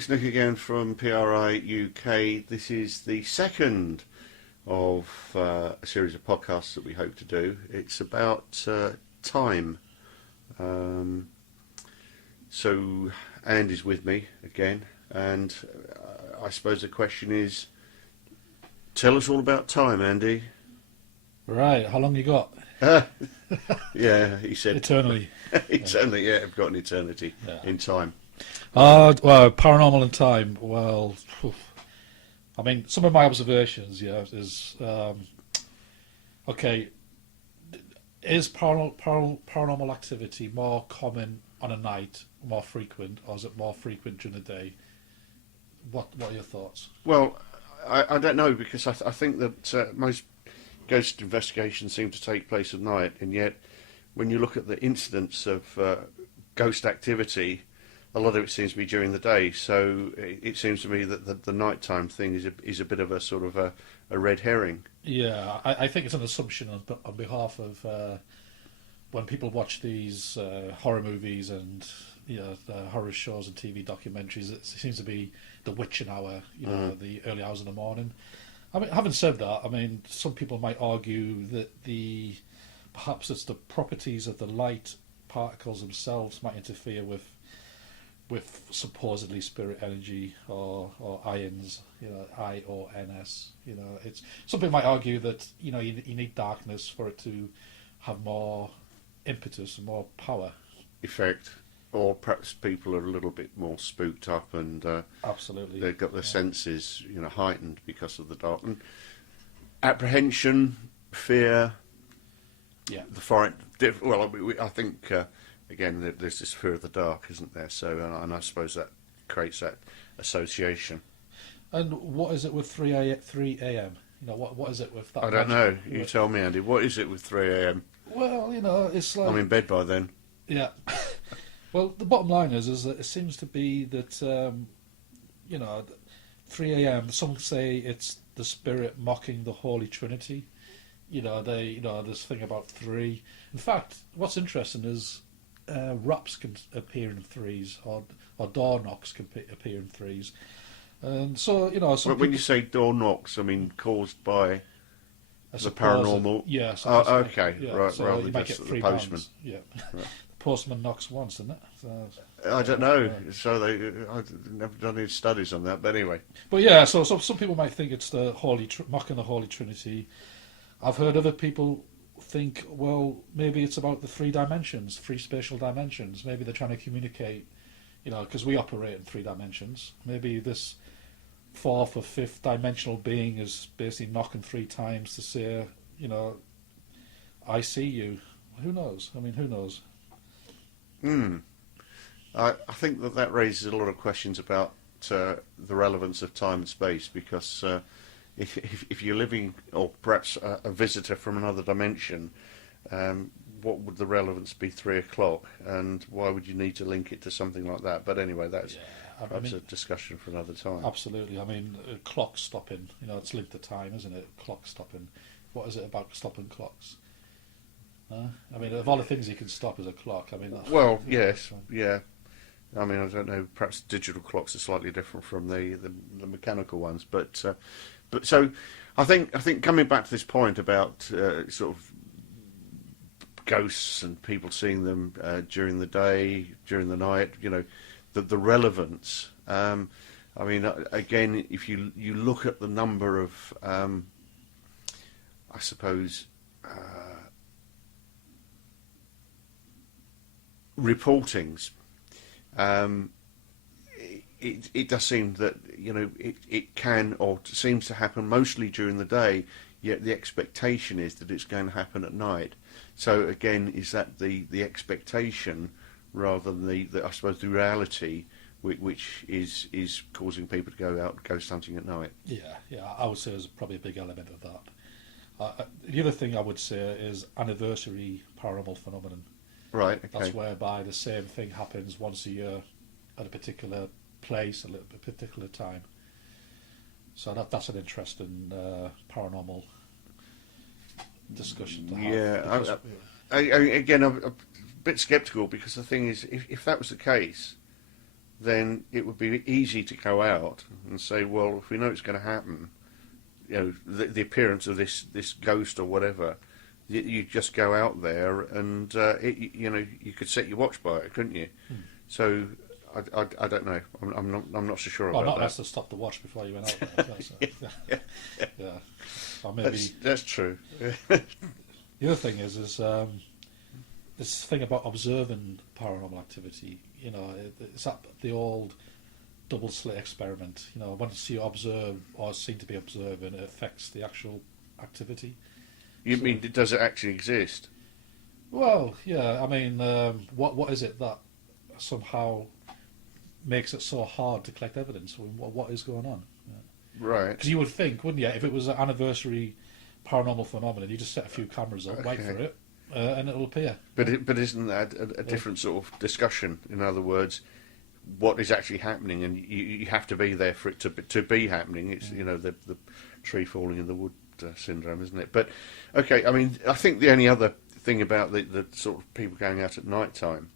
it's Nick again from PRI UK. This is the second of a series of podcasts that we hope to do. It's about time. So Andy's with me again, and I suppose the question is, tell us all about time, Andy. Right, how long you got? Yeah, he said Eternally. eternally. Yeah, I've got an eternity in time. Well, paranormal and time. Well, I mean, some of my observations, is okay. Is paranormal activity more common on a night, more frequent, or is it more frequent during the day? What are your thoughts? Well, I don't know, because I think that most ghost investigations seem to take place at night, and yet when you look at the incidence of ghost activity, a lot of it seems to be during the day. So it seems to me that the nighttime thing is a bit of a sort of a red herring. Yeah, I think it's an assumption on behalf of when people watch these horror movies and the horror shows and TV documentaries. It seems to be the witching hour, the early hours of the morning. I mean, having said that, I mean, some people might argue that perhaps it's the properties of the light particles themselves might interfere with supposedly spirit energy or ions, IONS. It's some people might argue that you need darkness for it to have more impetus and more power. Effect. Or perhaps people are a little bit more spooked up, and absolutely they've got their senses, heightened because of the dark. And apprehension, fear, the foreign. Well, I think again there's this fear of the dark, isn't there? So, and I suppose that creates that association. And what is it with 3 a.m.? What is it with that? I don't know. You tell me, Andy. What is it with 3 a.m.? Well, it's like I'm in bed by then. Yeah. Well, the bottom line is that it seems to be that 3 a.m. Some say it's the spirit mocking the Holy Trinity. This thing about three. In fact, what's interesting is raps can appear in threes, or door knocks can appear in threes, and so But when you say door knocks, I mean caused by the paranormal. Yes. Okay, yeah. right. So Rather you than might just get the £3. postman. Yeah. Right. Postman knocks once, isn't it? So, I don't know. So I've never done any studies on that, but anyway. But yeah, so some people might think it's the mocking the Holy Trinity. I've heard other people think, well, maybe it's about the three spatial dimensions. Maybe they're trying to communicate, because we operate in 3 dimensions. Maybe this 4th or 5th dimensional being is basically knocking 3 times to say, I see you. Who knows? I mean, who knows? I think that raises a lot of questions about the relevance of time and space, because if you're living, or perhaps a visitor from another dimension, what would the relevance be 3 o'clock, and why would you need to link it to something like that? But anyway, that's perhaps a discussion for another time. Absolutely. I mean, clock stopping, it's linked to time, isn't it? Clock stopping. What is it about stopping clocks? I mean, of all the things you can stop is a clock. I mean, well, yes, yeah. I mean, I don't know. Perhaps digital clocks are slightly different from the mechanical ones, but so I think coming back to this point about sort of ghosts and people seeing them during the day, during the night, the relevance. I mean, again, if you look at the number of, I suppose. Reportings, it does seem that it can, or seems to happen mostly during the day, yet the expectation is that it's going to happen at night. So again, is that the expectation rather than the I suppose the reality, which is causing people to go out ghost hunting at night? Yeah, I would say there's probably a big element of that. The other thing I would say is anniversary paranormal phenomenon. Right, okay. That's whereby the same thing happens once a year at a particular place, at a particular time. So that's an interesting paranormal discussion to have. Yeah, again, I'm a bit sceptical, because the thing is, if that was the case, then it would be easy to go out and say, well, if we know it's going to happen, the appearance of this ghost or whatever, you just go out there and you could set your watch by it, couldn't you? So I don't know. I'm not so sure well, about not that. unless to stop the watch before you went out there. So, yeah. Or maybe That's true. the other thing is this thing about observing paranormal activity. It's that the old double slit experiment. Once you observe or seem to be observing, it affects the actual activity. You mean, does it actually exist? Well, yeah. I mean, what is it that somehow makes it so hard to collect evidence? What is going on? Right. Because you would think, wouldn't you, if it was an anniversary paranormal phenomenon, you just set a few cameras up, wait for it, and it'll appear. But isn't that a different sort of discussion? In other words, what is actually happening, and you have to be there for it to be happening. It's the tree falling in the wood syndrome, isn't it? But okay, I mean, I think the only other thing about the sort of people going out at night time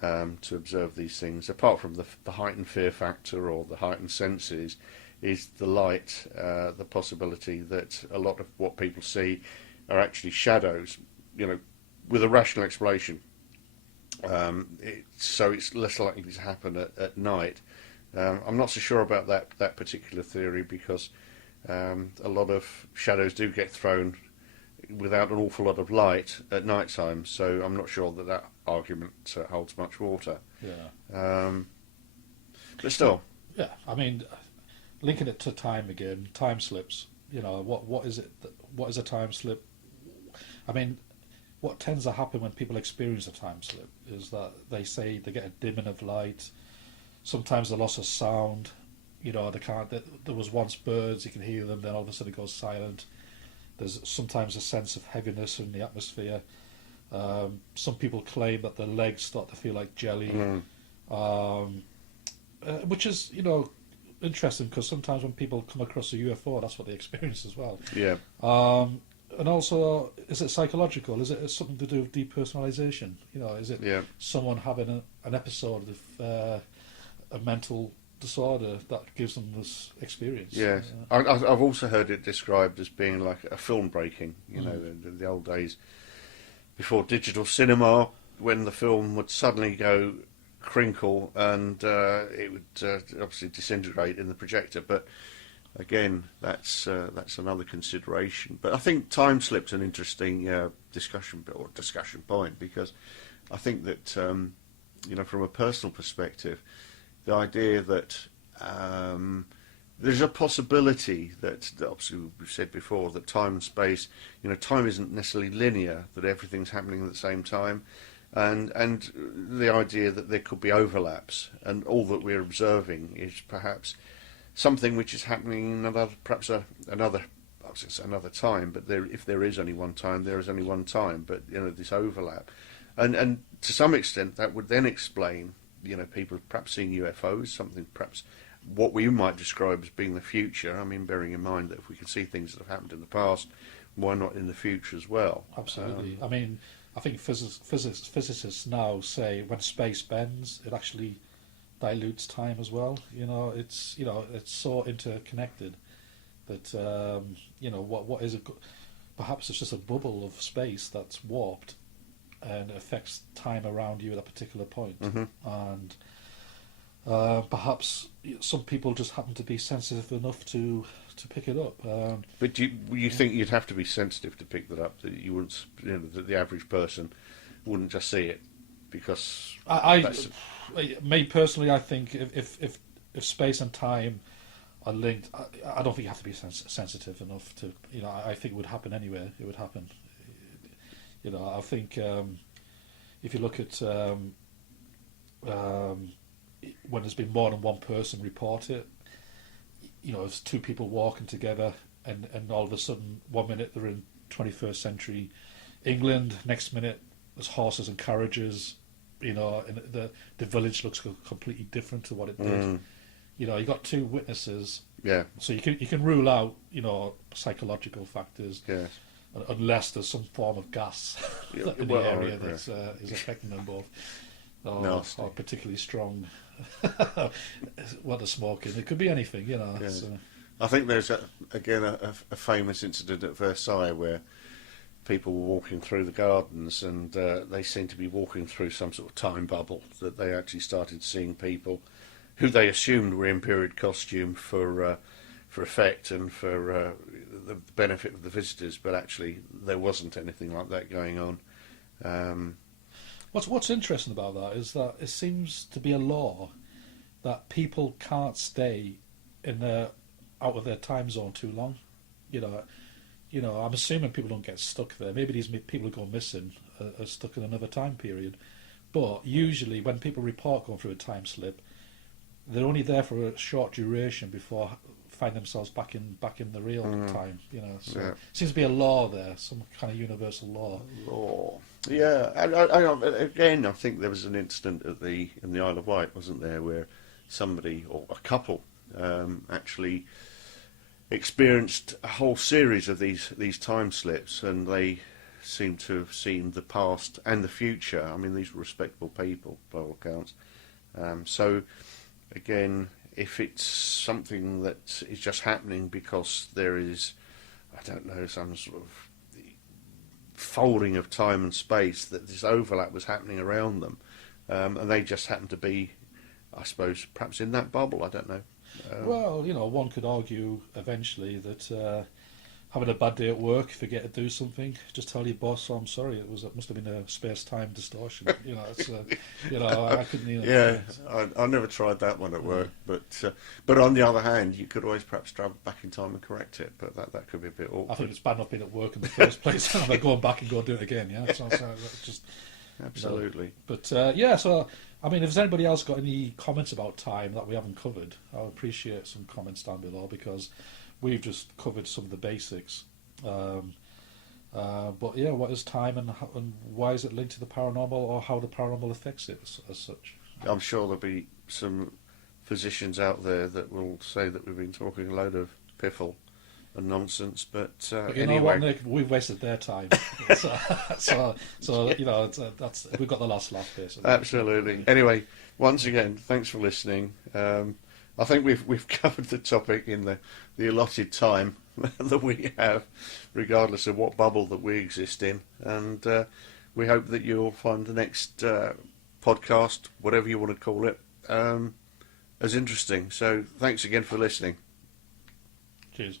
to observe these things, apart from the heightened fear factor or the heightened senses, is the light, the possibility that a lot of what people see are actually shadows, with a rational explanation. So it's less likely to happen at night. I'm not so sure about that particular theory, because a lot of shadows do get thrown without an awful lot of light at night time, so I'm not sure that argument holds much water. Yeah. But still. Yeah, I mean, linking it to time again, time slips. What is it? What is a time slip? I mean, what tends to happen when people experience a time slip is that they say they get a dimming of light. Sometimes the loss of sound. They can't. There was once birds, you can hear them, then all of a sudden it goes silent. There's sometimes a sense of heaviness in the atmosphere. Some people claim that their legs start to feel like jelly, which is, interesting, because sometimes when people come across a UFO, that's what they experience as well. Yeah. And also, is it psychological? Is it something to do with depersonalization? Is it someone having an episode of a mental disorder that gives them this experience? Yes. I've also heard it described as being like a film breaking, the old days before digital cinema, when the film would suddenly go crinkle and it would obviously disintegrate in the projector. But again, that's another consideration. But I think time slip's an interesting discussion point, because I think that from a personal perspective, the idea that there's a possibility that obviously we've said before, that time and space, time isn't necessarily linear, that everything's happening at the same time, and the idea that there could be overlaps, and all that we're observing is perhaps something which is happening in another time. But if there is only one time, there is only one time. But this overlap, and to some extent that would then explain people perhaps seeing UFOs, something perhaps what we might describe as being the future. I mean, bearing in mind that if we can see things that have happened in the past, why not in the future as well? Absolutely. I mean, I think physicists now say when space bends, it actually dilutes time as well. It's so interconnected that what is it? Perhaps it's just a bubble of space that's warped and it affects time around you at a particular point. And perhaps some people just happen to be sensitive enough to pick it up. But do you think you'd have to be sensitive to pick that up? That you wouldn't, that the average person wouldn't just see it, because me personally, I think if space and time are linked, I don't think you have to be sensitive enough to. I think it would happen anywhere. It would happen. I think if you look at when there's been more than one person report it, it's two people walking together, and all of a sudden, 1 minute they're in 21st century England, next minute there's horses and carriages, and the village looks completely different to what it did. You got two witnesses. Yeah. So you can rule out, psychological factors. Yes. Unless there's some form of gas in the area that is affecting them both, or particularly strong what they're smoking. It could be anything, you know. Yeah. So. I think there's a famous incident at Versailles where people were walking through the gardens and they seemed to be walking through some sort of time bubble, that they actually started seeing people who they assumed were in period costume for effect and for the benefit of the visitors, but actually there wasn't anything like that going on. What's interesting about that is that it seems to be a law that people can't stay in their out of their time zone too long. You know, I'm assuming people don't get stuck there. Maybe these people who go missing are stuck in another time period. But usually, when people report going through a time slip, they're only there for a short duration before find themselves back in the real time. You know, so Yeah. it seems to be a law there, some kind of universal law. Law. Yeah, again, I think there was an incident in the Isle of Wight, wasn't there, where somebody or a couple actually experienced a whole series of these time slips, and they seem to have seen the past and the future. I mean, these were respectable people by all accounts. So, again, if it's something that is just happening because there is, I don't know, some sort of folding of time and space, that this overlap was happening around them, and they just happen to be, I suppose, perhaps in that bubble, I don't know. Well, you know, one could argue eventually that having a bad day at work, if you get to do something, just tell your boss, "Oh, I'm sorry, it must have been a space-time distortion." You know, it's I couldn't. You know, Yeah, I never tried that one at work, but on the other hand, you could always perhaps travel back in time and correct it, but that could be a bit awkward. I think it's bad not being at work in the first place, and I'm going back and go do it again. Yeah, so just Absolutely. But yeah, so I mean, if there's anybody else got any comments about time that we haven't covered, I'll appreciate some comments down below, because we've just covered some of the basics. But yeah, what is time, and why is it linked to the paranormal, or how the paranormal affects it as such? I'm sure there'll be some physicians out there that will say that we've been talking a load of piffle and nonsense, but But you anyway. know what, Nick? We've wasted their time. so you know, that's we've got the last laugh, basically. Absolutely. Anyway, once again, thanks for listening. I think we've covered the topic in the allotted time that we have, regardless of what bubble that we exist in, and we hope that you'll find the next podcast, whatever you want to call it, as interesting. So thanks again for listening. Cheers.